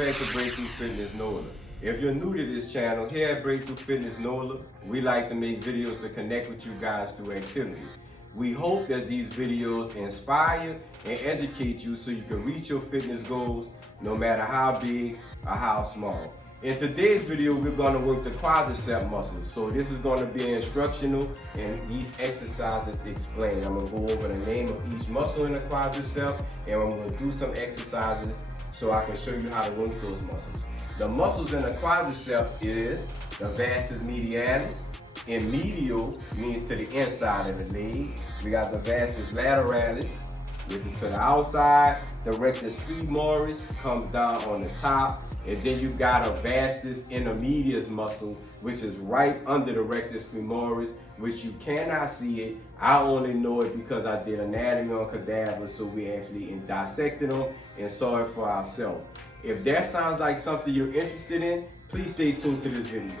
back to BreakThru Fitness NOLA. If you're new to this channel, here at BreakThru Fitness NOLA, we like to make videos to connect with you guys through activity. We hope that these videos inspire and educate you so you can reach your fitness goals no matter how big or how small. In today's video, we're going to work the quadricep muscles. So this is going to be instructional and these exercises explained. I'm going to go over the name of each muscle in the quadricep and I'm going to do some exercises so I can show you how to work those muscles. The muscles in the quadriceps is the vastus medialis. In medial means to the inside of the leg. We got the vastus lateralis, which is to the outside. The rectus femoris comes down on the top. And then you got a vastus intermedius muscle, which is right under the rectus femoris, which you cannot see it. I only know it because I did anatomy on cadavers, so we actually dissected them and saw it for ourselves. If that sounds like something you're interested in, please stay tuned to this video.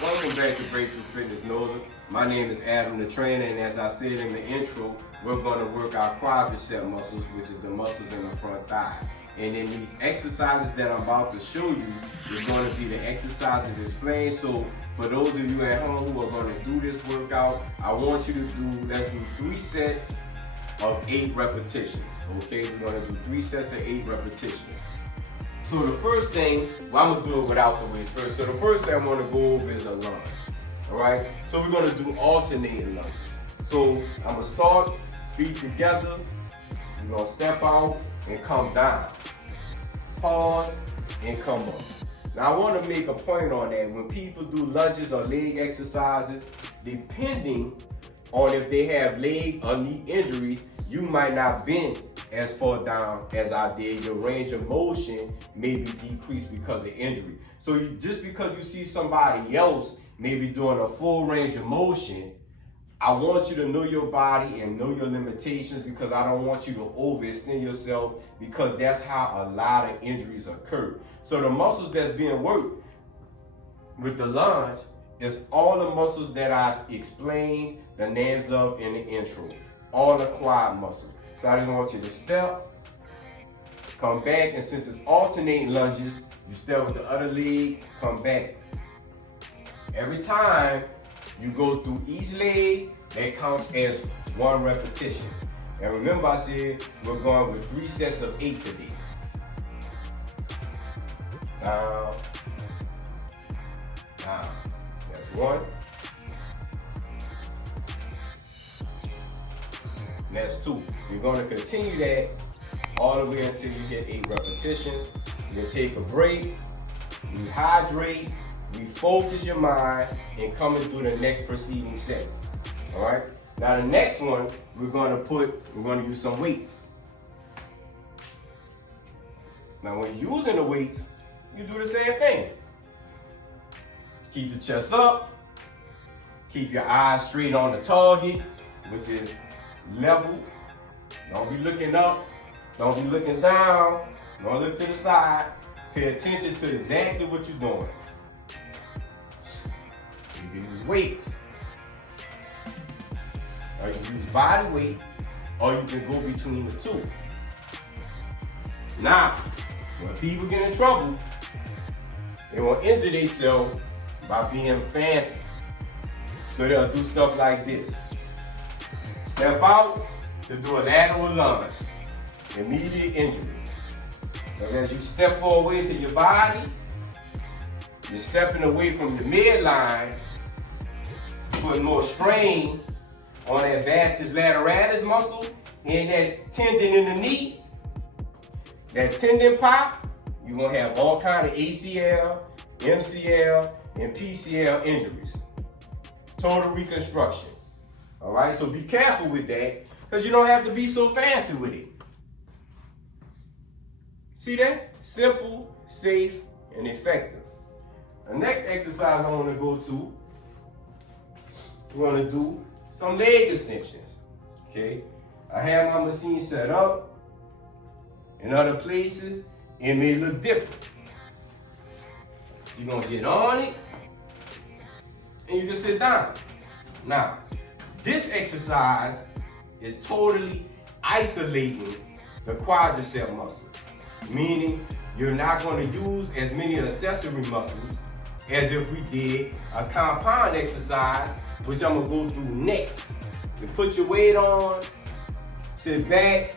Welcome back to BreakThru Fitness NOLA. My name is Adam, the trainer, and as I said in the intro, we're going to work our quadricep muscles, which is the muscles in the front thigh. And in these exercises that I'm about to show you, is going to be the exercises explained. So for those of you at home who are going to do this workout, I want you to let's do 3 sets of 8 repetitions. Okay, we're going to do 3 sets of 8 repetitions. So the first thing, I'm going to do it without the weights first. So the first thing I want to go over is a lunge. All right, so we're going to do alternating lunges. So I'm going to start, feet together, we're going to step out and come down. Pause and come up. Now I want to make a point on that. When people do lunges or leg exercises, depending on if they have leg or knee injuries, you might not bend as far down as I did. Your range of motion may be decreased because of injury. So just because you see somebody else maybe doing a full range of motion, I want you to know your body and know your limitations, because I don't want you to overextend yourself, because that's how a lot of injuries occur. So the muscles that's being worked with the lunge is all the muscles that I explained the names of in the intro, all the quad muscles. So I just want you to step, come back, and since it's alternating lunges, you step with the other leg, come back. Every time you go through each leg, that counts as 1 repetition. And remember I said we're going with 3 sets of 8 today. Down, down. That's 1. And that's 2. You're going to continue that all the way until you get 8 repetitions. You can take a break, rehydrate, refocus your mind, and come and do the next preceding set. All right. Now the next one, we're going to use some weights. Now when you're using the weights, you do the same thing. Keep the chest up. Keep your eyes straight on the target, which is level. Don't be looking up. Don't be looking down. Don't look to the side. Pay attention to exactly what you're doing. You can use weights, or you can use body weight, or you can go between the two. Now, when people get in trouble, they will injure themselves by being fancy. So they'll do stuff like this. Step out to do a lateral lunge. Immediate injury. Because as you step forward to your body, you're stepping away from the midline, putting more strain on that vastus lateralis muscle and that tendon in the knee. That tendon pop, you're going to have all kinds of ACL, MCL, and PCL injuries. Total reconstruction. All right, so be careful with that, because you don't have to be so fancy with it. See that? Simple, safe, and effective. The next exercise I want to go to, we're going to do some leg extensions. Okay? I have my machine set up. In other places, it may look different. You're going to get on it, and you can sit down. Now, this exercise is totally isolating the quadricep muscle, meaning You're not going to use as many accessory muscles as if we did a compound exercise, which I'm gonna go through next. You put your weight on, sit back,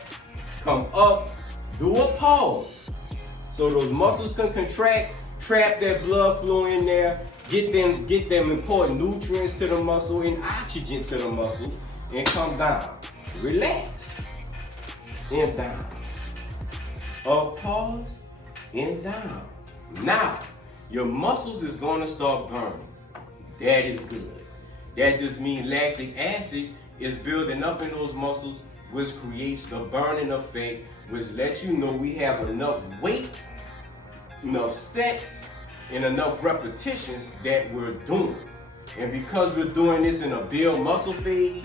come up, do a pause. So those muscles can contract, trap that blood flow in there, get them important nutrients to the muscle and oxygen to the muscle, and come down. Relax, and down. Up, pause, and down. Now, your muscles is gonna start burning. That is good. That just means lactic acid is building up in those muscles, which creates the burning effect, which lets you know we have enough weight, enough sets, and enough repetitions that we're doing. And because we're doing this in a build muscle phase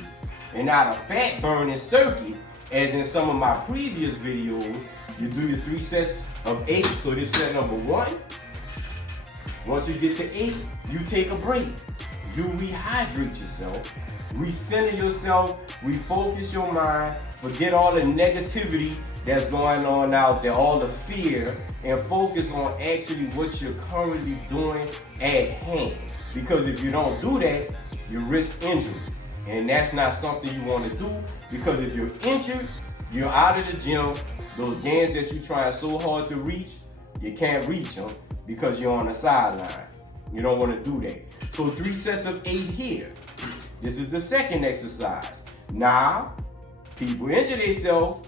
and not a fat burning circuit, as in some of my previous videos, you do your 3 sets of 8. So this set number 1. Once you get to 8, you take a break. You rehydrate yourself, recenter yourself, refocus your mind, forget all the negativity that's going on out there, all the fear, and focus on actually what you're currently doing at hand. Because if you don't do that, you risk injury. And that's not something you want to do, because if you're injured, you're out of the gym. Those gains that you're trying so hard to reach, you can't reach them because you're on the sideline. You don't want to do that. So 3 sets of 8 here. This is the second exercise. Now, people injure themselves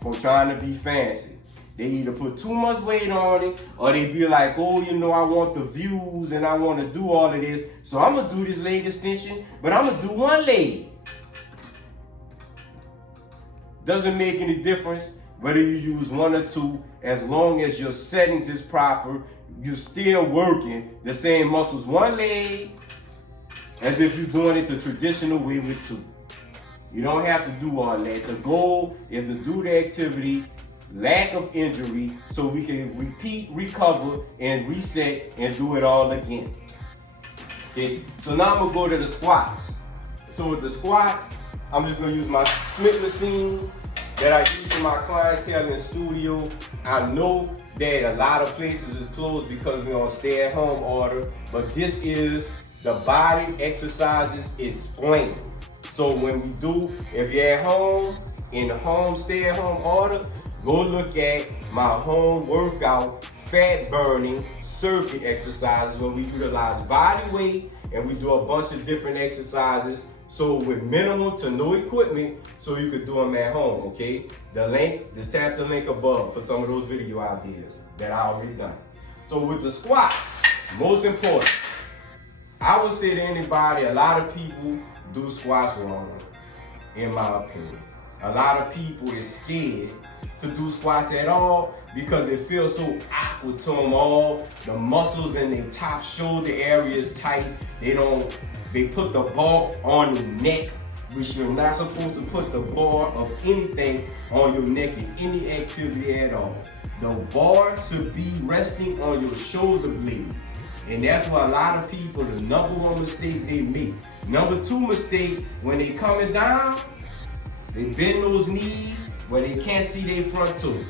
from trying to be fancy. They either put too much weight on it, or they be like, oh, you know, I want the views and I want to do all of this, so I'm going to do this leg extension, but I'm going to do one leg. Doesn't make any difference whether you use 1 or 2, as long as your settings is proper, you're still working the same muscles, 1 leg, as if you're doing it the traditional way with 2. You don't have to do all that. The goal is to do the activity, lack of injury, so we can repeat, recover, and reset, and do it all again. Okay, so now I'm gonna go to the squats. So with the squats, I'm just gonna use my Smith machine that I use for my clientele in the studio. I know that a lot of places is closed because we're on stay-at-home order, but this is the body exercises explained. So when we do, if you're at home, in home stay-at-home order, go look at my home workout fat burning circuit exercises where we utilize body weight and we do a bunch of different exercises. So with minimal to no equipment, so you could do them at home, okay? The link, just tap the link above for some of those video ideas that I already done. So with the squats, most important, I would say to anybody, a lot of people do squats wrong, in my opinion. A lot of people is scared to do squats at all because it feels so awkward to them all. The muscles in their top shoulder area is tight. They put the bar on your neck, which you're not supposed to put the bar of anything on your neck in any activity at all. The bar should be resting on your shoulder blades. And that's what a lot of people, the number 1 mistake they make. Number 2 mistake, when they coming down, they bend those knees where they can't see their front toe.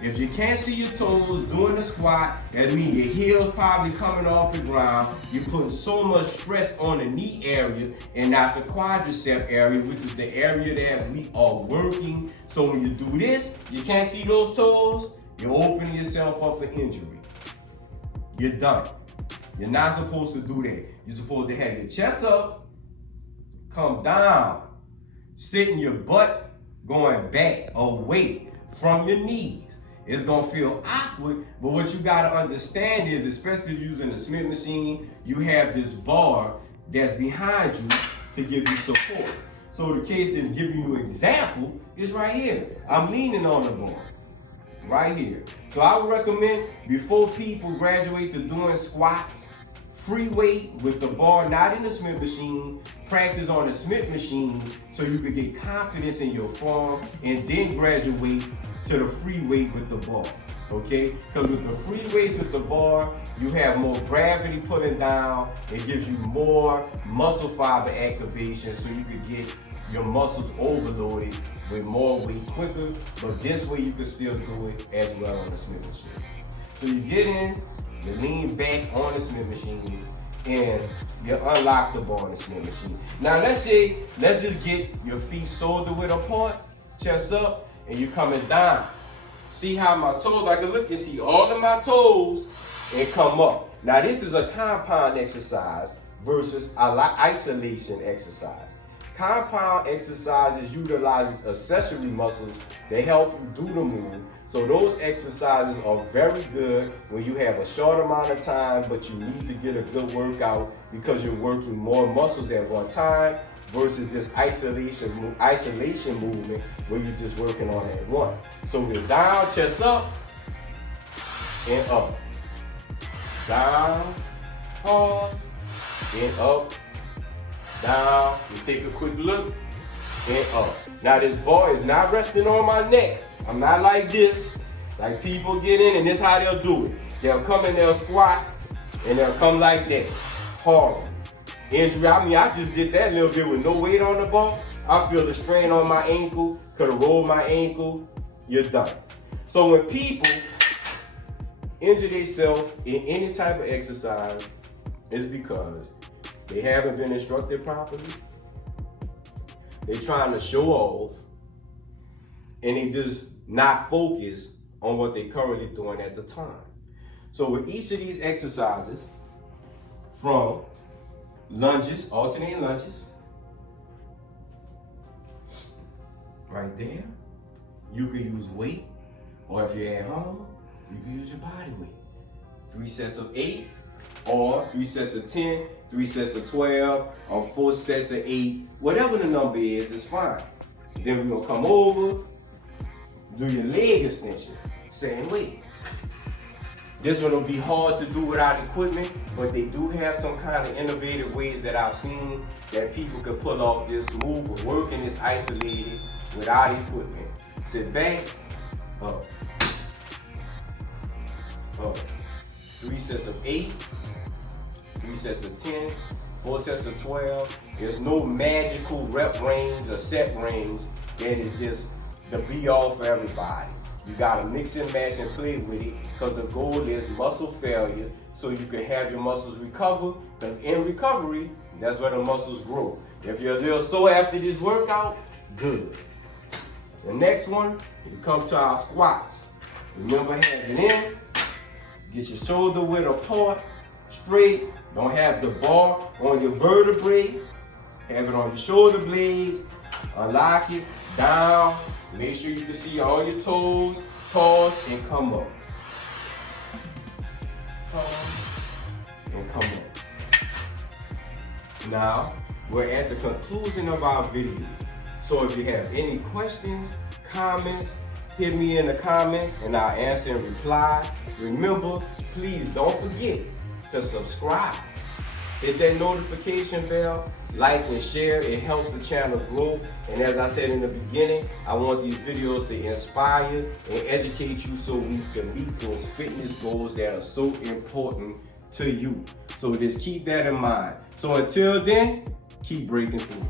If you can't see your toes doing the squat, that means your heels probably coming off the ground. You're putting so much stress on the knee area and not the quadricep area, which is the area that we are working. So when you do this, you can't see those toes, you're opening yourself up for injury. You're done. You're not supposed to do that. You're supposed to have your chest up, come down, sit in your butt, going back away from your knees. It's gonna feel awkward, but what you gotta understand is, especially if you're using the Smith machine, you have this bar that's behind you to give you support. So the case of giving you an example is right here. I'm leaning on the bar, right here. So I would recommend, before people graduate to doing squats, free weight with the bar, not in the Smith machine, practice on the Smith machine so you could get confidence in your form, and then graduate to the free weight with the bar, okay? Because with the free weights with the bar, you have more gravity pulling down. It gives you more muscle fiber activation so you could get your muscles overloaded with more weight quicker, but this way you can still do it as well on the Smith machine. So you get in, you lean back on the Smith machine, and you unlock the bar on the Smith machine. Now let's just get your feet shoulder width apart, chest up, and you're coming down. See how my toes, I can look and see all of my toes and come up. Now this is a compound exercise versus isolation exercise. Compound exercises utilizes accessory muscles that help you do the move. So those exercises are very good when you have a short amount of time, but you need to get a good workout because you're working more muscles at one time versus this isolation movement where you're just working on that one. So we're down, chest up, and up. Down, pause, and up, down. You take a quick look, and up. Now this bar is not resting on my neck. I'm not like this. Like people get in and this is how they'll do it. They'll come and they'll squat and they'll come like that. Hard. Injury, I mean, I just did that little bit with no weight on the bar. I feel the strain on my ankle, could have rolled my ankle, you're done. So when people injure themselves in any type of exercise, it's because they haven't been instructed properly, they're trying to show off, and they just not focused on what they're currently doing at the time. So with each of these exercises, from lunges, alternating lunges, right there, you can use weight, or if you're at home, you can use your body weight. 3 sets of 8, or 3 sets of 10, 3 sets of 12, or 4 sets of 8, whatever the number is fine. Then we're gonna come over, do your leg extension, same way. This one will be hard to do without equipment, but they do have some kind of innovative ways that I've seen that people could pull off this move of working this isolated without equipment. Sit back, up, up. 3 sets of 8, 3 sets of 10, 4 sets of 12. There's no magical rep range or set range that is just the be all for everybody. You gotta mix and match and play with it because the goal is muscle failure so you can have your muscles recover, because in recovery, that's where the muscles grow. If you're a little sore after this workout, good. The next one, we come to our squats. Remember, have it in, get your shoulder width apart, straight. Don't have the bar on your vertebrae. Have it on your shoulder blades. Unlock it, down. Make sure you can see all your toes. Pause and come up. Pause and come up. Now, we're at the conclusion of our video. So if you have any questions, comments, hit me in the comments and I'll answer and reply. Remember, please don't forget to subscribe. Hit that notification bell, like and share. It helps the channel grow. And as I said in the beginning, I want these videos to inspire and educate you so we can meet those fitness goals that are so important to you. So just keep that in mind. So until then, keep breaking through.